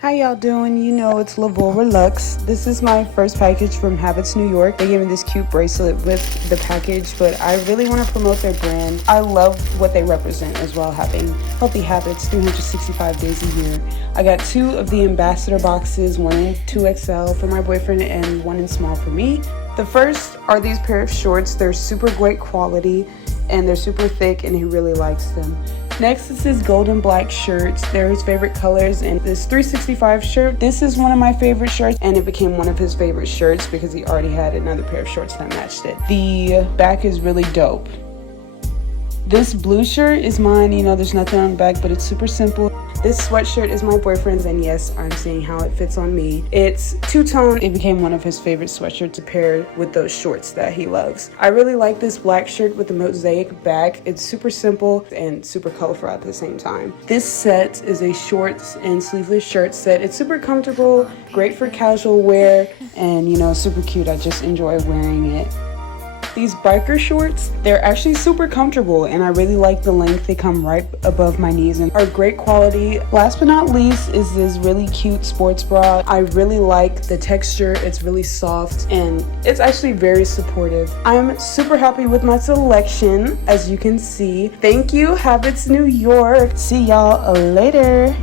How y'all doing? You know it's Lavora Lux. This is my first package from Habits New York. They gave me this cute bracelet with the package, but I really want to promote their brand. I love what they represent as well, having healthy habits 365 days a year. I got 2 of the ambassador boxes, one in 2XL for my boyfriend and one in small for me. The first are these pair of shorts. They're super great quality and they're super thick and he really likes them. Next is his golden black shirts. They're his favorite colors, and this 365 shirt, this is one of my favorite shirts, and it became one of his favorite shirts because he already had another pair of shorts that matched it. The back is really dope. This blue shirt is mine. You know, there's nothing on the back, but it's super simple. This sweatshirt is my boyfriend's, and yes, I'm seeing how it fits on me. It's two-tone. It became one of his favorite sweatshirts to pair with those shorts that he loves. I really like this black shirt with the mosaic back. It's super simple and super colorful at the same time. This set is a shorts and sleeveless shirt set. It's super comfortable, great for casual wear, and you know, super cute. I just enjoy wearing it. These biker shorts, they're actually super comfortable and I really like the length. They come right above my knees and are great quality. Last but not least is this really cute sports bra. I really like the texture. It's really soft and it's actually very supportive. I'm super happy with my selection, as you can see. Thank you, Habits New York. See y'all later.